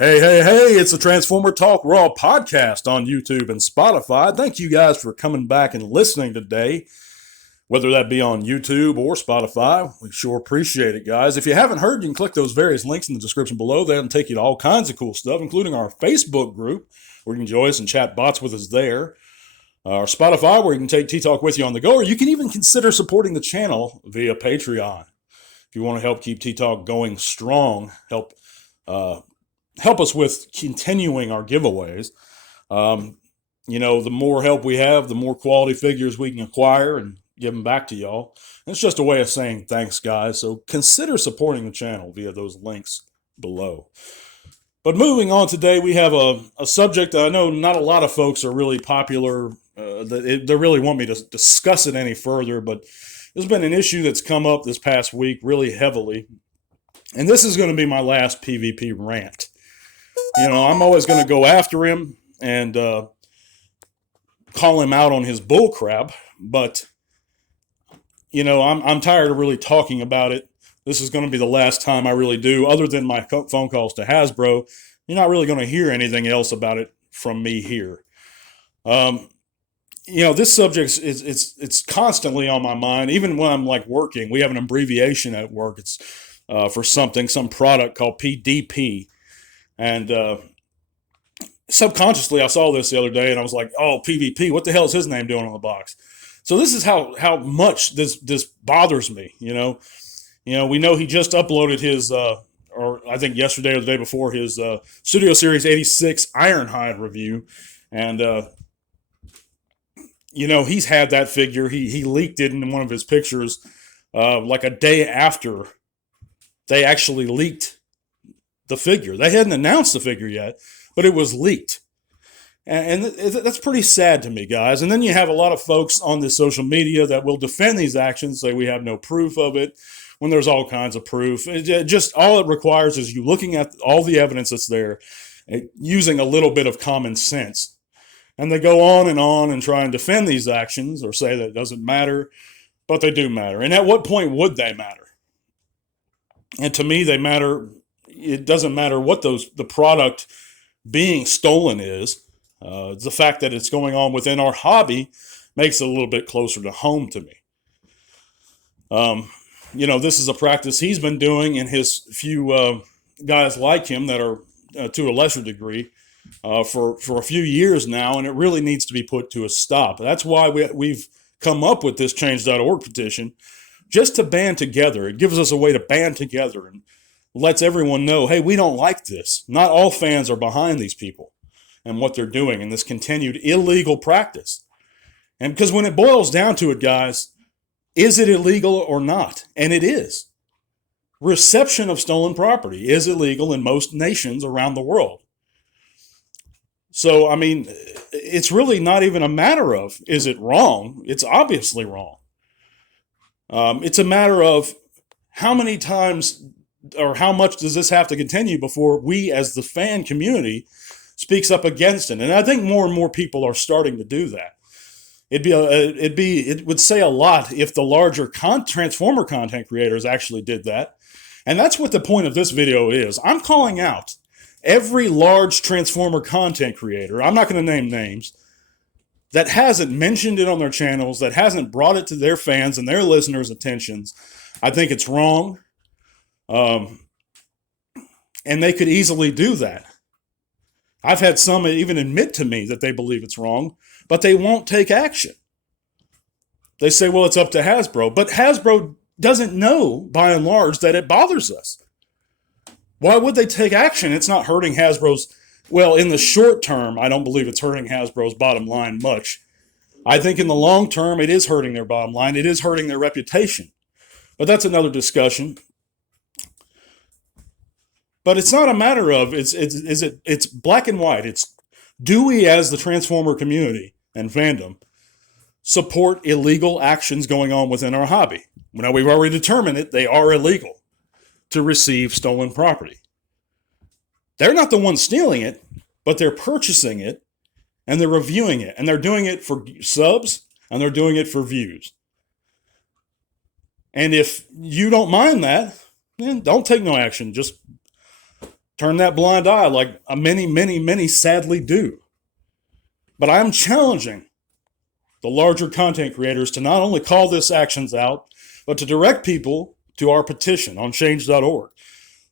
Hey, it's the Transformer Talk Raw podcast on YouTube and Spotify. Thank you guys for coming back and listening today, whether that be on YouTube or Spotify. We sure appreciate it, guys. If you haven't heard, you can click those various links in the description below. That'll take you to all kinds of cool stuff, including our Facebook group, where you can join us and chat bots with us there. Our Spotify, where you can take T-Talk with you on the go, or you can even consider supporting the channel via Patreon. If you want to help keep T-Talk going strong, help us with continuing our giveaways. The more help we have, the more quality figures we can acquire and give them back to y'all. And it's just a way of saying thanks, guys. So consider supporting the channel via those links below. But moving on today, we have a subject that I know not a lot of folks are really popular. They really want me to discuss it any further, but there's been an issue that's come up this past week really heavily. And this is going to be my last PvP rant. I'm always going to go after him and call him out on his bullcrap, but, I'm tired of really talking about it. This is going to be the last time I really do, other than my phone calls to Hasbro. You're not really going to hear anything else about it from me here. This subject it's constantly on my mind, even when I'm working. We have an abbreviation at work. It's for some product called PDP. And subconsciously, I saw this the other day, and I was like, "Oh, PvP! What the hell is his name doing on the box?" So this is how much this bothers me. We know he just uploaded his, or I think yesterday or the day before, his Studio Series 86 Ironhide review, and he's had that figure. He leaked it in one of his pictures, like a day after they actually leaked the figure. They hadn't announced the figure yet, but it was leaked. And that's pretty sad to me, guys. And then you have a lot of folks on this social media that will defend these actions, say we have no proof of it, when there's all kinds of proof. Just all it requires is you looking at all the evidence that's there, using a little bit of common sense. And they go on and try and defend these actions or say that it doesn't matter, but they do matter. And at what point would they matter? And to me, they matter. It doesn't matter what the product being stolen is. The fact that it's going on within our hobby makes it a little bit closer to home to me. This is a practice he's been doing, and his few guys like him that are to a lesser degree for a few years now, and it really needs to be put to a stop. That's why we've come up with this change.org petition, just to band together. It gives us a way to band together and lets everyone know, hey, we don't like this. Not all fans are behind these people and what they're doing and this continued illegal practice. And because when it boils down to it, guys, is it illegal or not? And it is. Reception of stolen property is illegal in most nations around the world. So, it's really not even a matter of, is it wrong? It's obviously wrong. It's a matter of how many times or how much does this have to continue before we, as the fan community, speaks up against it? And I think more and more people are starting to do that. It would say a lot if the larger Transformer content creators actually did that. And that's what the point of this video is. I'm calling out every large Transformer content creator, I'm not going to name names, that hasn't mentioned it on their channels, that hasn't brought it to their fans and their listeners' attentions. I think it's wrong. And they could easily do that. I've had some even admit to me that they believe it's wrong, but they won't take action. They say, well, it's up to Hasbro. But Hasbro doesn't know, by and large, that it bothers us. Why would they take action? It's not hurting Hasbro's... Well, in the short term, I don't believe it's hurting Hasbro's bottom line much. I think in the long term, it is hurting their bottom line. It is hurting their reputation. But that's another discussion. But it's not a matter of, it's black and white. It's, do we as the Transformer community and fandom support illegal actions going on within our hobby? Now, we've already determined it. They are illegal to receive stolen property. They're not the ones stealing it, but they're purchasing it and they're reviewing it. And they're doing it for subs and they're doing it for views. And if you don't mind that, then don't take no action. Just turn that blind eye like many sadly do. But I'm challenging the larger content creators to not only call this actions out, but to direct people to our petition on change.org.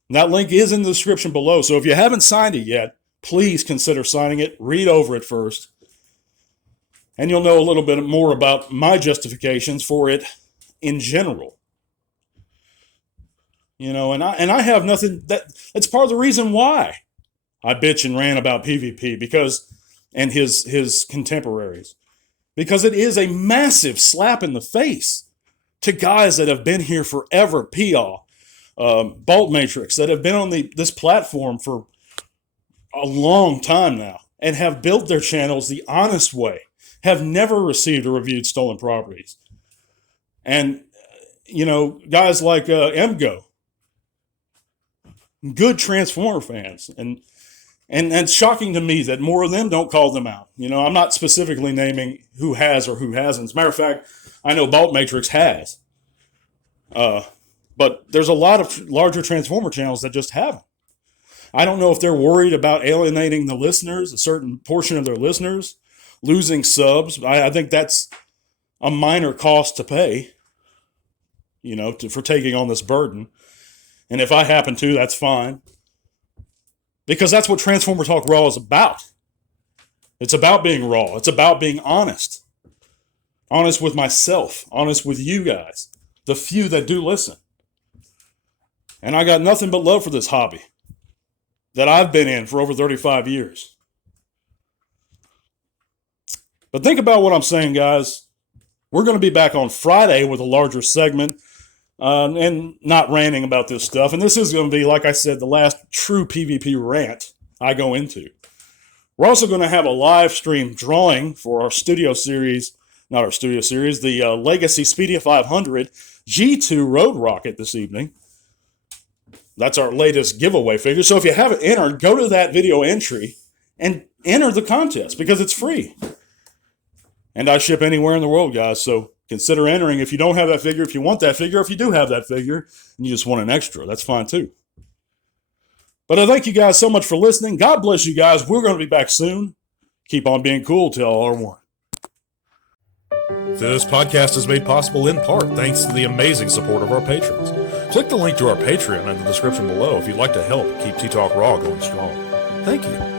That link is in the description below. So if you haven't signed it yet, please consider signing it. Read over it first. And you'll know a little bit more about my justifications for it in general. You know, and I have nothing that's part of the reason why I bitch and rant about PvP and his contemporaries. Because it is a massive slap in the face to guys that have been here forever, Pial, Bolt Matrix, that have been on this platform for a long time now and have built their channels the honest way, have never received or reviewed stolen properties. And, you know, guys like MGO, good Transformer fans. And it's shocking to me that more of them don't call them out. You know, I'm not specifically naming who has or who hasn't. As a matter of fact, I know Bolt Matrix has. But there's a lot of larger Transformer channels that just haven't. I don't know if they're worried about alienating the listeners, a certain portion of their listeners, losing subs. I think that's a minor cost to pay, you know, for taking on this burden. And if I happen to, that's fine. Because that's what Transformer Talk Raw is about. It's about being raw. It's about being honest. Honest with myself. Honest with you guys. The few that do listen. And I got nothing but love for this hobby that I've been in for over 35 years. But think about what I'm saying, guys. We're going to be back on Friday with a larger segment. And not ranting about this stuff. And this is going to be, like I said, the last true PvP rant I go into. We're also going to have a live stream drawing for our studio series, not our studio series, the Legacy Speedia 500 G2 Road Rocket this evening. That's our latest giveaway figure. So if you haven't entered, go to that video entry and enter the contest because it's free. And I ship anywhere in the world, guys, so consider entering. If you don't have that figure, if you want that figure, if you do have that figure, and you just want an extra, that's fine too. But I thank you guys so much for listening. God bless you guys. We're going to be back soon. Keep on being cool till all are one. This podcast is made possible in part thanks to the amazing support of our patrons. Click the link to our Patreon in the description below if you'd like to help keep T-Talk Raw going strong. Thank you.